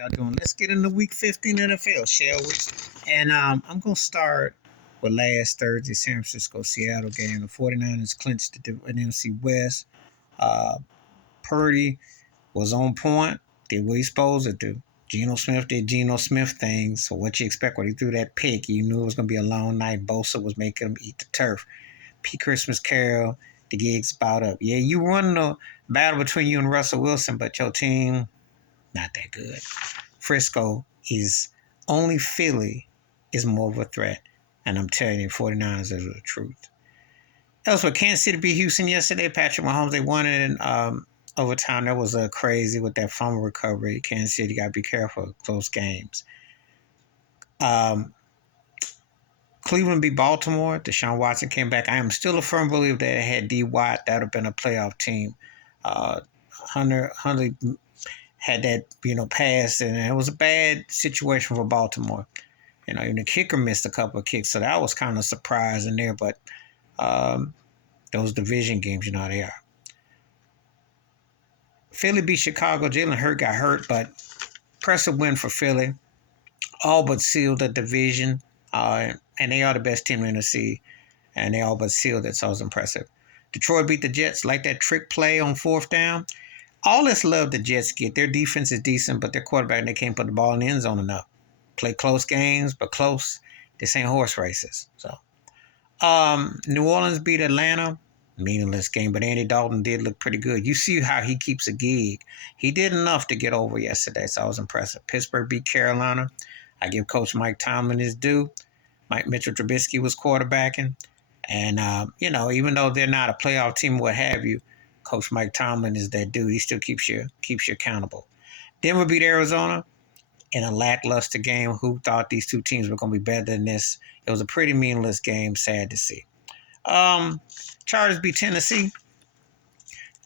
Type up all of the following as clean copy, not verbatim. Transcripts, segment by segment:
Y'all doing? Let's get into Week 15 NFL, shall we? And I'm gonna start with last Thursday, San Francisco Seattle game. The 49ers clinched the NFC West. Uh, Purdy was on point. Did what he's supposed to do. Geno Smith did Geno Smith things. So what you expect when he threw that pick? You knew it was gonna be a long night. Bosa was making him eat the turf. P. Christmas Carol. The gig's about up. Yeah, you won the battle between you and Russell Wilson, but your team not that good. Frisco is only Philly is more of a threat. And I'm telling you, 49ers is the truth. Elsewhere, Kansas City beat Houston yesterday. Patrick Mahomes, they won it in overtime. That was crazy with that fumble recovery. Kansas City got to be careful of close games. Um, Cleveland beat Baltimore. Deshaun Watson came back. I am still a firm believer that it had D. Watt. That would have been a playoff team. Hunter had that, pass, and it was a bad situation for Baltimore. Even the kicker missed a couple of kicks, so that was kind of surprising there. But those division games, you know how they are. Philly beat Chicago. Jalen Hurts got hurt, but impressive win for Philly. All but sealed the division, and they are the best team in the NFC, and they all but sealed it, so it was impressive. Detroit beat the Jets, like that trick play on fourth down. All this love the Jets get. Their defense is decent, but their quarterback, they can't put the ball in the end zone enough. Play close games, but close. This ain't horse races. So, New Orleans beat Atlanta. Meaningless game, but Andy Dalton did look pretty good. You see how he keeps a gig. He did enough to get over yesterday, so I was impressed. Pittsburgh beat Carolina. I give Coach Mike Tomlin his due. Mike Mitchell Trubisky was quarterbacking. And, even though they're not a playoff team or what have you, Coach Mike Tomlin is that dude. He still keeps you accountable. Denver beat Arizona in a lackluster game. Who thought these two teams were going to be better than this? It was a pretty meaningless game. Sad to see. Chargers beat Tennessee.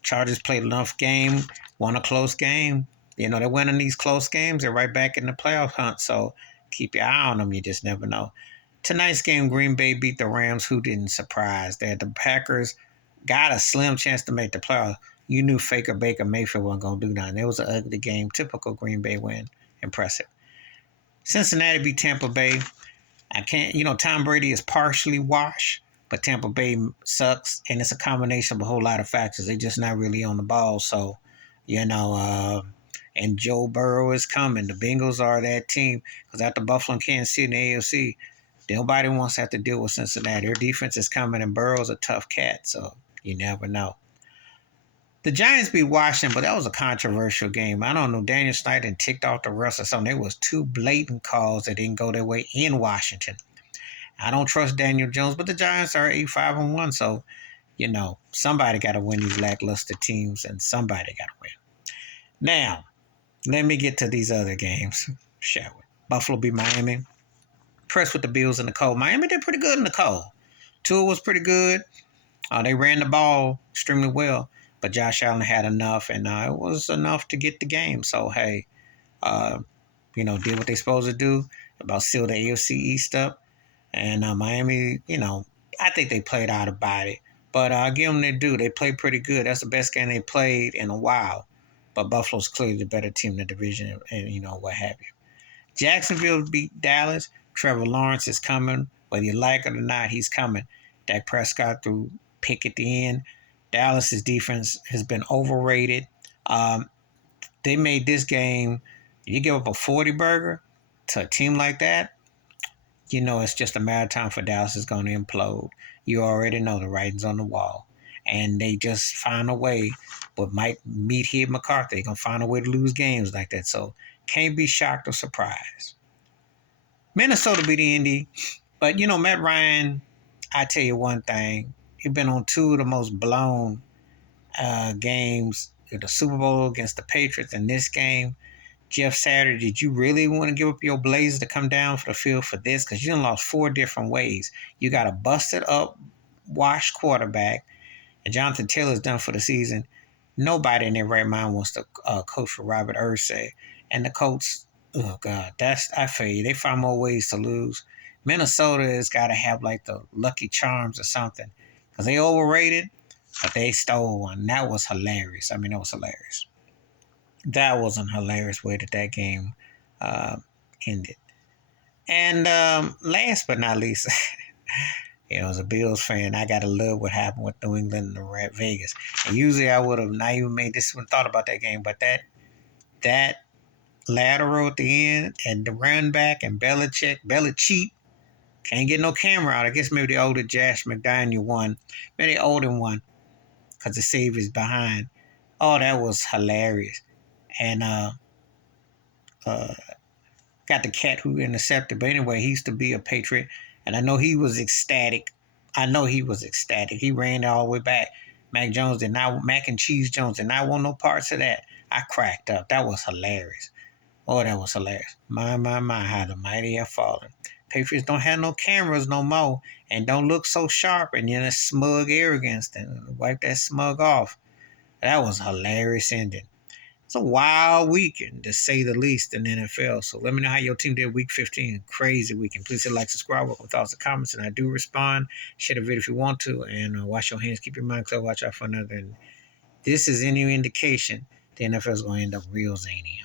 Chargers played enough game, won a close game. They're winning these close games. They're right back in the playoff hunt. So keep your eye on them. You just never know. Tonight's game, Green Bay beat the Rams. Who didn't surprise that? The Packers got a slim chance to make the playoffs. You knew Faker Baker Mayfield wasn't going to do nothing. It was an ugly game. Typical Green Bay win. Impressive. Cincinnati beat Tampa Bay. Tom Brady is partially washed, but Tampa Bay sucks, and it's a combination of a whole lot of factors. They're just not really on the ball. So, and Joe Burrow is coming. The Bengals are that team because after Buffalo and Kansas City in the AFC, nobody wants to have to deal with Cincinnati. Their defense is coming, and Burrow's a tough cat, so you never know. The Giants beat Washington, but that was a controversial game. I don't know. Daniel Snyder ticked off the refs or something. There was two blatant calls that didn't go their way in Washington. I don't trust Daniel Jones, but the Giants are 8-5-1, so somebody got to win these lackluster teams, and somebody got to win. Now, let me get to these other games, shall we? Buffalo beat Miami. Impressed with the Bills in the cold. Miami did pretty good in the cold. Tua was pretty good. They ran the ball extremely well, but Josh Allen had enough, and it was enough to get the game. So, hey, did what they supposed to do, about seal the AFC East up. And Miami, I think they played out of body. But I give them their due. They played pretty good. That's the best game they played in a while. But Buffalo's clearly the better team in the division and what have you. Jacksonville beat Dallas. Trevor Lawrence is coming. Whether you like it or not, he's coming. Dak Prescott threw pick at the end. Dallas's defense has been overrated. They made this game, you give up a 40 burger to a team like that, it's just a matter of time for Dallas is going to implode. You already know the writing's on the wall. And they just find a way, but might meet here McCarthy. They're going to find a way to lose games like that. So can't be shocked or surprised. Minnesota beat Indy. But, Matt Ryan, I tell you one thing. He's been on two of the most blown games. The Super Bowl against the Patriots and this game. Jeff Saturday, did you really want to give up your Blazers to come down for the field for this? Because you done lost four different ways. You got a busted up, washed quarterback, and Jonathan Taylor's done for the season. Nobody in their right mind wants to coach for Robert Irsay. And the Colts, oh, God, I feel you. They find more ways to lose. Minnesota has got to have like the Lucky Charms or something. Because they overrated, but they stole one. That was hilarious. That was hilarious. That was an hilarious way that game uh, ended. And last but not least, as a Bills fan, I gotta love what happened with New England and Red Vegas. And usually I would have not even made this one thought about that game, but that lateral at the end and the run back and Belichick can't get no camera out. I guess maybe the older Josh McDaniel won, maybe the older one because the save is behind. Oh, that was hilarious. And uh, got the cat who intercepted. But anyway, he used to be a Patriot, and I know he was ecstatic. He ran all the way back. Mac and Cheese Jones did not want no parts of that. I cracked up. That was hilarious. Oh, that was hilarious. My, how the mighty have fallen. Patriots don't have no cameras no more and don't look so sharp and then a smug arrogance and wipe that smug off. That was a hilarious ending. It's a wild weekend, to say the least, in the NFL. So let me know how your team did week 15. Crazy weekend. Please hit like, subscribe, welcome thoughts and comments, and I do respond. Share the video if you want to, and wash your hands, keep your mind clear, watch out for another. And this is any indication the NFL is going to end up real zany.